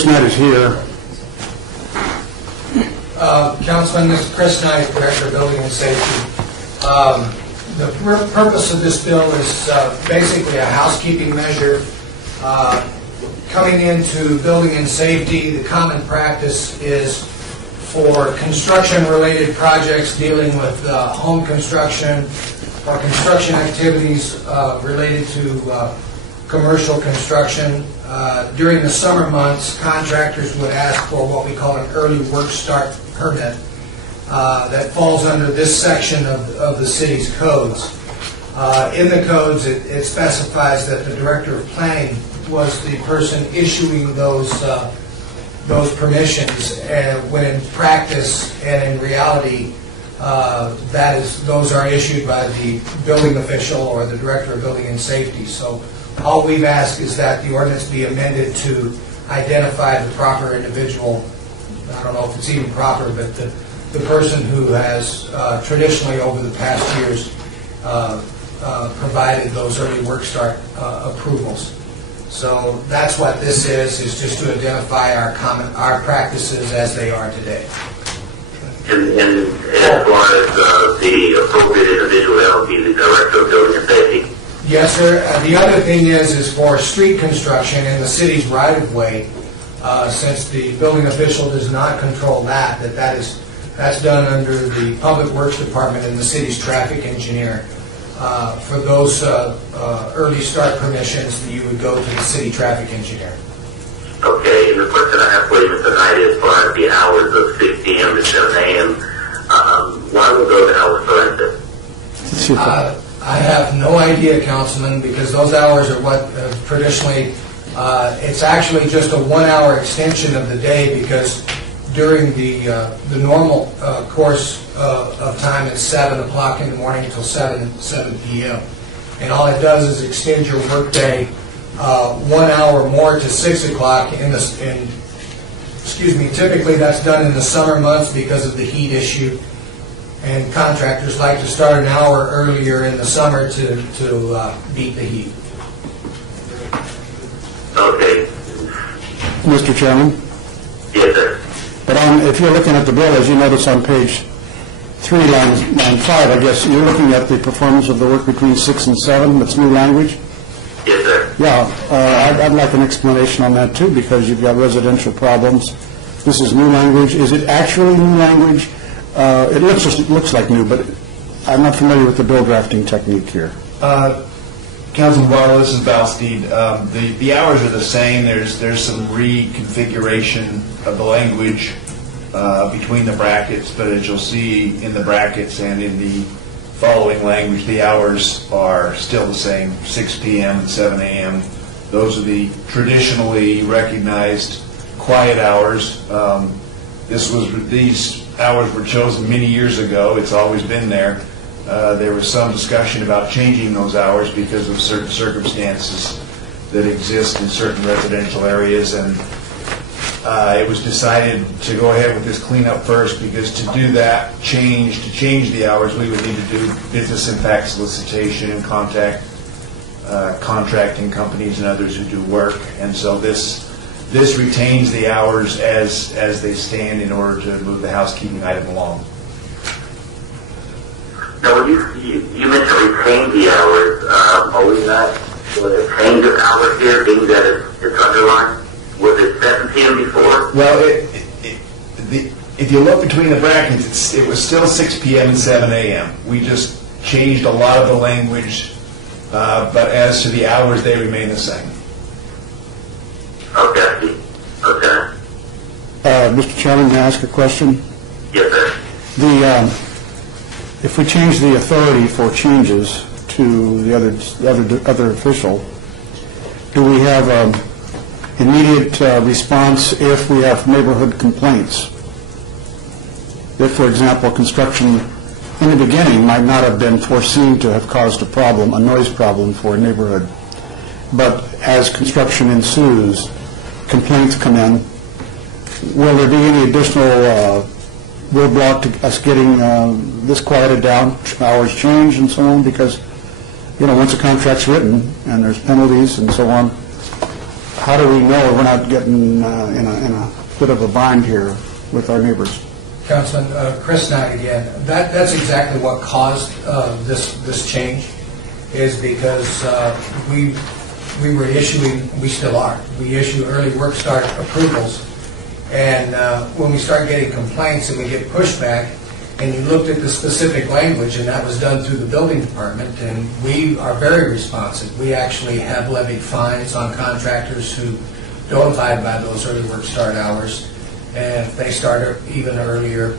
Chris Knight is here. Councilman, this is Chris Knight, Director of Building and Safety. The purpose of this bill is basically a housekeeping measure. Coming into building and safety, the common practice is for construction-related projects dealing with home construction or construction activities related to commercial construction. During the summer months, contractors would ask for what we call an early work start permit that falls under this section of the city's codes. In the codes, it specifies that the Director of Planning was the person issuing those permissions, and when in practice and in reality, those are issued by the building official or the Director of Building and Safety. So all we've asked is that the ordinance be amended to identify the proper individual. I don't know if it's even proper, but the person who has traditionally over the past years provided those early work start approvals. So that's what this is just to identify our practices as they are today. And as far as the appropriate individual, that will be the Director of Building and Safety? Yes, sir. The other thing is for street construction in the city's right-of-way, since the building official does not control that's done under the Public Works Department and the city's traffic engineer. For those early start permissions, you would go to the city traffic engineer. Okay, and the question I have for you tonight is as far as the hours of 6 p.m. to 7 a.m. Why would those hours selected? I have no idea, Councilman, because those hours are what traditionally, it's actually just a 1 hour extension of the day, because during the normal course of time, it's 7 o'clock in the morning until 7 p.m. And all it does is extend your workday 1 hour more to 6 o'clock. Typically that's done in the summer months because of the heat issue. And contractors like to start an hour earlier in the summer to beat the heat. Okay. Mr. Chairman? Yes, sir. But if you're looking at the bill, as you notice on page 3, line 5, I guess you're looking at the performance of the work between 6 and 7. That's new language? Yes, sir. Yeah, I'd like an explanation on that too, because you've got residential problems. This is new language. Is it actually new language? It looks like new, but I'm not familiar with the bill drafting technique here. Councilman Barlow, this is Balsteed. The hours are the same. There's some reconfiguration of the language between the brackets, but as you'll see in the brackets and in the following language, the hours are still the same, 6 p.m. and 7 a.m. Those are the traditionally recognized quiet hours. These hours were chosen many years ago. It's always been there. There was some discussion about changing those hours because of certain circumstances that exist in certain residential areas, and it was decided to go ahead with this cleanup first, because to do that to change the hours, we would need to do business impact solicitation and contact contracting companies and others who do work, and so this retains the hours as they stand in order to move the housekeeping item along. Now, when you mentioned retain the hours, are we not going to change the hours here, being that it's underlined? Was it 7 p.m. before? Well, if you look between the brackets, it was still 6 p.m. and 7 a.m. We just changed a lot of the language, but as to the hours, they remain the same. Okay. Okay. Mr. Chairman, may I ask a question? Yes, sir. If we change the authority for changes to the other official, do we have immediate response if we have neighborhood complaints? If, for example, construction in the beginning might not have been foreseen to have caused a noise problem for a neighborhood, but as construction ensues, complaints come in, will there be any additional roadblock to us getting this quieted down, hours change and so on? Because, once a contract's written and there's penalties and so on, how do we know we're not getting in a bit of a bind here with our neighbors? Councilman, Chris Knight again. That's exactly what caused this change, is because we were issuing, we still are, we issue early work start approvals, and when we start getting complaints and we get pushback, and you looked at the specific language, and that was done through the building department, and we are very responsive. We actually have levied fines on contractors who don't abide by those early work start hours, and if they start even earlier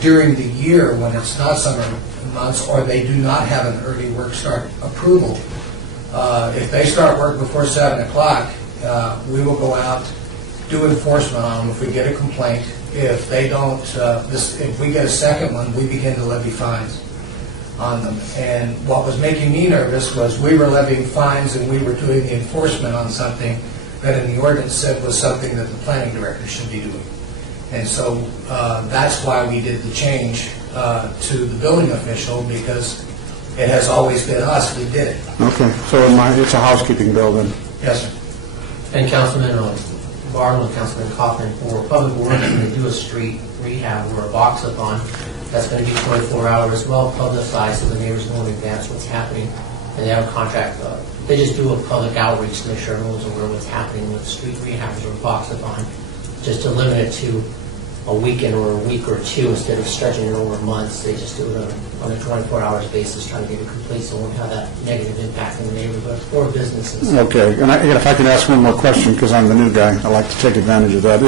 during the year when it's not summer months, or they do not have an early work start approval. If they start work before 7 o'clock, we will go out, do enforcement on them if we get a complaint. If they don't, if we get a second one, we begin to levy fines on them. And what was making me nervous was we were levying fines and we were doing the enforcement on something that in the ordinance said was something that the planning director should be doing. And so that's why we did the change to the building official, because it has always been us who did it. Okay, so it's a housekeeping bill then? Yes, sir. And Councilman Barlow and Councilman Kaufman, for Public Works, when they do a street rehab or a box-up-on, that's going to be 24 hours, well publicized, so the neighbors know in advance what's happening. And they have a contract, they just do a public outreach to make sure everyone's aware of what's happening with street rehabs or box-up-on, just to limit it to a weekend or a week or two instead of stretching it over months. They just do it on a 24 hours basis, trying to get it complete, so it won't have that negative impact in the neighborhood or businesses. Okay, and if I could ask one more question, because I'm the new guy, I like to take advantage of that.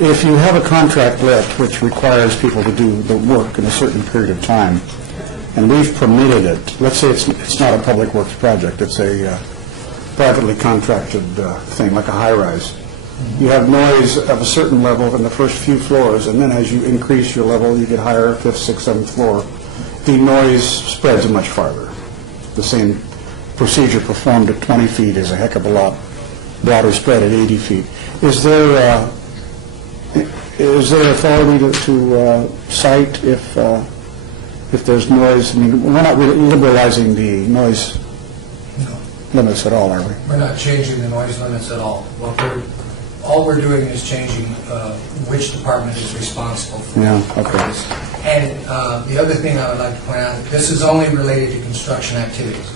If you have a contract let which requires people to do the work in a certain period of time, and we've permitted it, let's say it's not a public works project, it's a privately contracted thing, like a high-rise. You have noise of a certain level in the first few floors, and then as you increase your level, you get higher, 5th, 6th, 7th floor. The noise spreads much farther. The same procedure performed at 20 feet is a heck of a lot broader spread at 80 feet. Is there authority to cite if there's noise? I mean, we're not really liberalizing the noise limits at all, are we? We're not changing the noise limits at all. All we're doing is changing which department is responsible for this. And the other thing I would like to point out, this is only related to construction activities.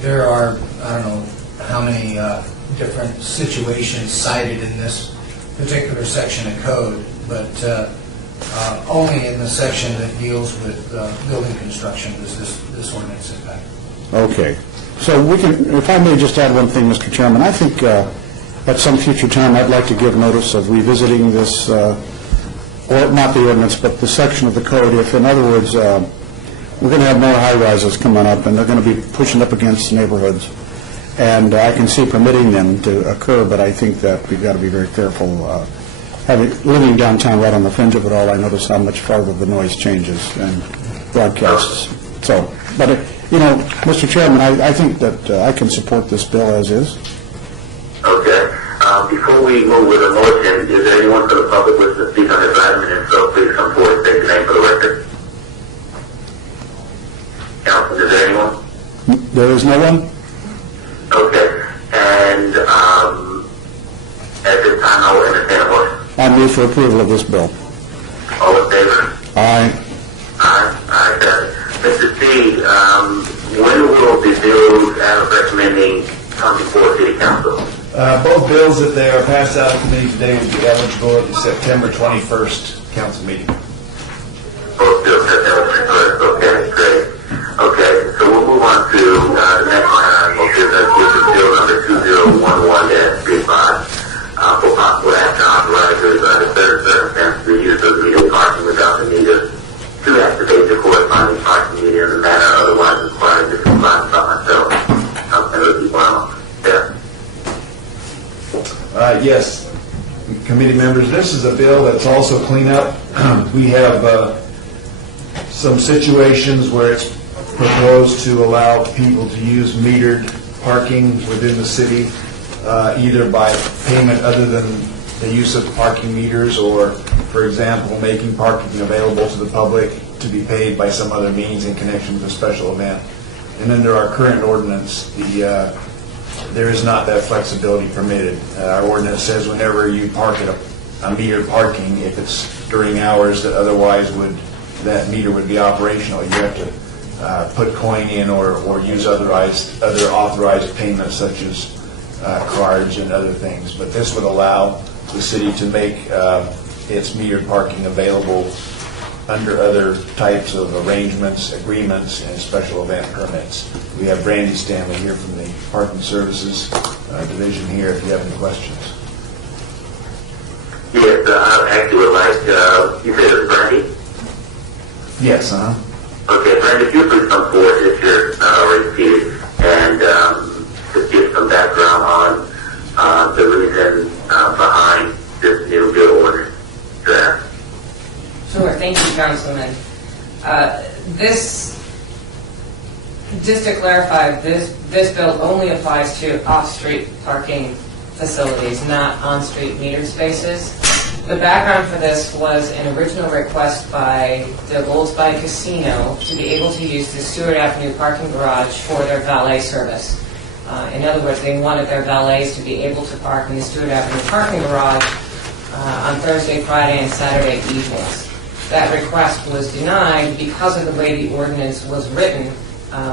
There are, I don't know how many different situations cited in this particular section of code, but only in the section that deals with building construction does this ordinance impact. Okay. So we can, if I may just add one thing, Mr. Chairman, I think at some future time I'd like to give notice of revisiting this, or not the ordinance, but the section of the code. If, in other words, we're going to have more high-rises coming up, and they're going to be pushing up against neighborhoods, and I can see permitting them to occur, but I think that we've got to be very careful. Living downtown right on the fringe of it all, I notice how much farther the noise changes and broadcasts. So, but, Mr. Chairman, I think that I can support this bill as is. Okay. Before we move with a motion, is there anyone from the public wishing to speak on this item? And if so, please come forward and state your name for the record. Council, is there anyone? There is no one? Okay. And at this time, I will entertain a motion. I move for approval of this bill. All in favor? Aye. Aye, got it. Mr. C, when will the bills as recommending come before City Council? Both bills, if they are passed out of committee today, will be eligible at the September 21st council meeting. Both bills have been first. Okay, great. Okay, so we'll move on to the next line item of business, which is bill number 2011-35, for possible action authorizes under certain circumstances the use of legal parking without the need to activate the corresponding parking meter in the manner otherwise required to comply by myself. Yes, committee members, this is a bill that's also cleanup. We have some situations where it's proposed to allow people to use metered parking within the city, either by payment other than the use of parking meters, or, for example, making parking available to the public to be paid by some other means in connection with a special event. And under our current ordinance, there is not that flexibility permitted. Our ordinance says whenever you park at a metered parking, if it's during hours that otherwise that meter would be operational, you have to put coin in or use other authorized payments such as cards and other things. But this would allow the city to make its metered parking available under other types of arrangements, agreements, and special event permits. We have Brandy Stanley here from the Parking Services Division here if you have any questions. Yes, I actually would like, you said it's Brandy? Yes, Okay, Brandy, if you could come forward if you're not already seated and just give some background on the reason behind this new bill ordinance draft. Sure, thank you, Councilman. Just to clarify, this bill only applies to off-street parking facilities, not on-street metered spaces. The background for this was an original request by the Goldsby Casino to be able to use the Stewart Avenue parking garage for their valet service. In other words, they wanted their valets to be able to park in the Stewart Avenue parking garage on Thursday, Friday, and Saturday evenings. That request was denied because of the way the ordinance was written,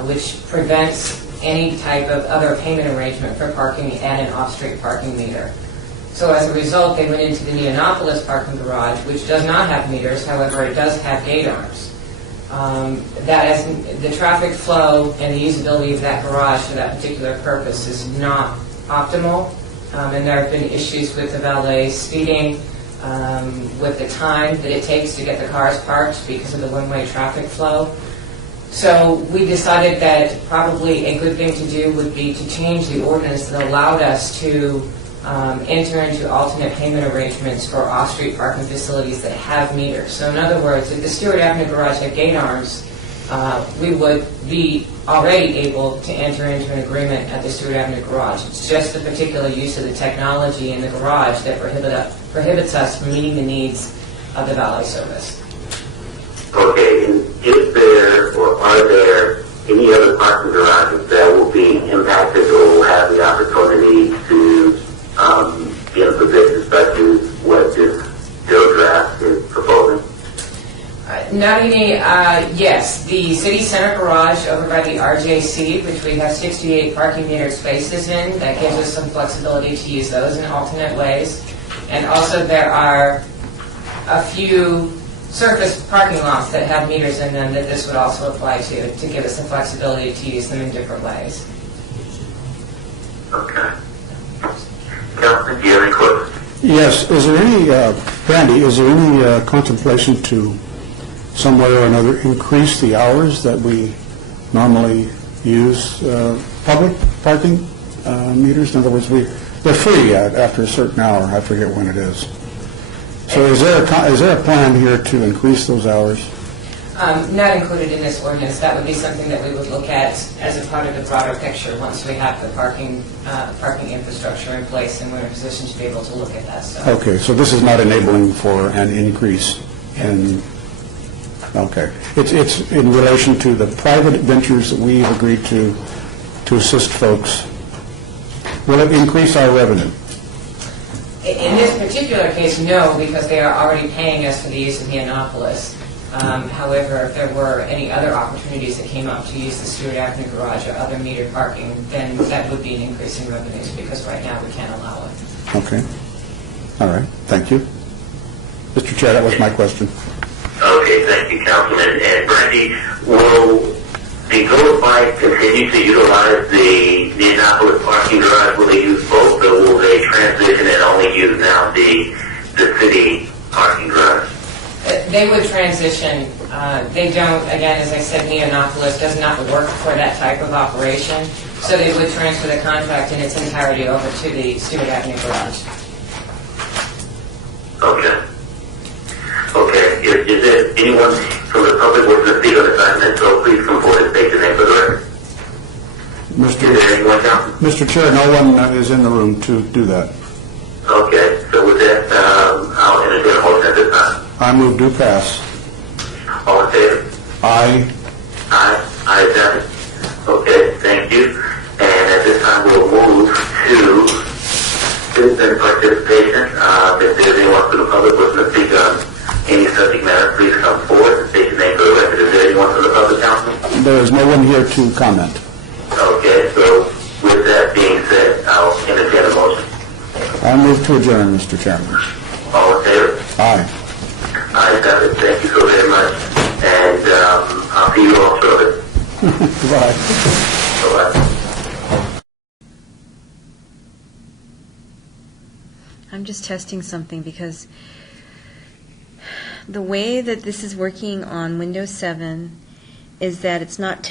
which prevents any type of other payment arrangement for parking at an off-street parking meter. So as a result, they went into the Neonopolis parking garage, which does not have meters, however, it does have gate arms. The traffic flow and the usability of that garage for that particular purpose is not optimal, and there have been issues with the valets speeding, with the time that it takes to get the cars parked because of the one-way traffic flow. So we decided that probably a good thing to do would be to change the ordinance that allowed us to enter into alternate payment arrangements for off-street parking facilities that have meters. So in other words, if the Stewart Avenue garage had gate arms, we would be already able to enter into an agreement at the Stewart Avenue garage. It's just the particular use of the technology in the garage that prohibits us from meeting the needs of the valet service. Okay, and is there or are there any other parking garages that will be impacted or will have the opportunity to be in a position such as what this bill draft is proposing? Not any, yes, the city center garage over by the RJC, which we have 68 parking metered spaces in, that gives us some flexibility to use those in alternate ways. And also there are a few surface parking lots that have meters in them that this would also apply to give us some flexibility to use them in different ways. Okay. Councilman, do you have any questions? Yes, is there any, Brandy, is there any contemplation to some way or another increase the hours that we normally use public parking meters? In other words, they're free after a certain hour. I forget when it is. So is there a plan here to increase those hours? Not included in this ordinance. That would be something that we would look at as a part of the broader picture once we have the parking infrastructure in place and we're in a position to be able to look at that. So. Okay, so this is not enabling for an increase in, okay. It's in relation to the private ventures that we've agreed to assist folks. Will it increase our revenue? In this particular case, no, because they are already paying us for the use of Neonopolis. However, if there were any other opportunities that came up to use the Stewart Avenue garage or other metered parking, then that would be an increase in revenues because right now we can't allow it. Okay. All right, thank you. Mr. Chair, that was my question. Okay, thank you, Councilman. And Brandy, will the Goldsby continue to utilize the Neonopolis parking garage? Will they use both, or will they transition and only use now the city parking garage? They would transition. They don't, again, as I said, Neonopolis does not work for that type of operation, so they would transfer the contract in its entirety over to the Stewart Avenue garage. Okay. Okay. Is there anyone from the public wishing to speak on this item? So please come forward and state your name for the record. Is there anyone, Councilman? Mr. Chair, no one is in the room to do that. Okay. So with that, I'll entertain a motion at this time. I move to pass. All in favor? Aye. Aye. Aye, have it. Okay, thank you. And at this time, we'll move citizen participation. If there's anyone from the public wishing to speak on any subject matter, please come forward and state your name for the record. Is there anyone from the public, Councilman? There is no one here to comment. Okay, so with that being said, I'll entertain a motion. I move to adjourn, Mr. Chairman. All in favor? Aye. I got it. Thank you so very much. And I'll see you all shortly. Goodbye. Bye-bye. I'm just testing something because the way that this is working on Windows 7 is that it's not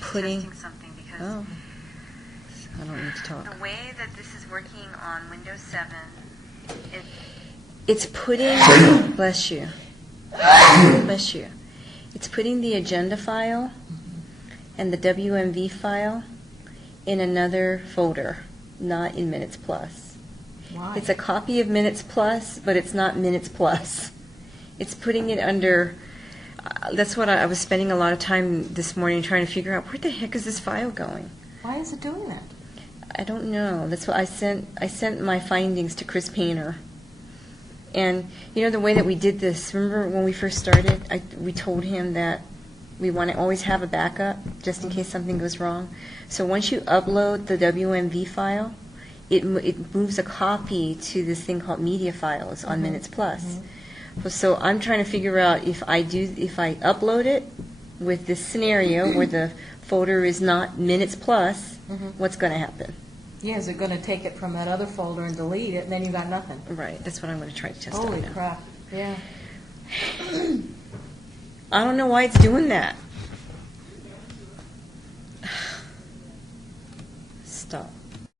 putting. Testing something because Oh, I don't need to talk. the way that this is working on Windows 7 is It's putting. Bless you. Bless you. It's putting the agenda file and the WMV file in another folder, not in Minutes Plus. Why? It's a copy of Minutes Plus, but it's not Minutes Plus. It's putting it under, that's what I was spending a lot of time this morning trying to figure out, where the heck is this file going? Why is it doing that? I don't know. That's what I sent my findings to Chris Painter. And you know the way that we did this, remember when we first started, we told him that we want to always have a backup just in case something goes wrong. So once you upload the WMV file, it moves a copy to this thing called Media Files on Minutes Plus. So I'm trying to figure out if I upload it with this scenario where the folder is not Minutes Plus, what's going to happen? Yeah, is it going to take it from that other folder and delete it, and then you got nothing? Right, that's what I'm going to try to test out Holy now. crap, yeah. I don't know why it's doing that.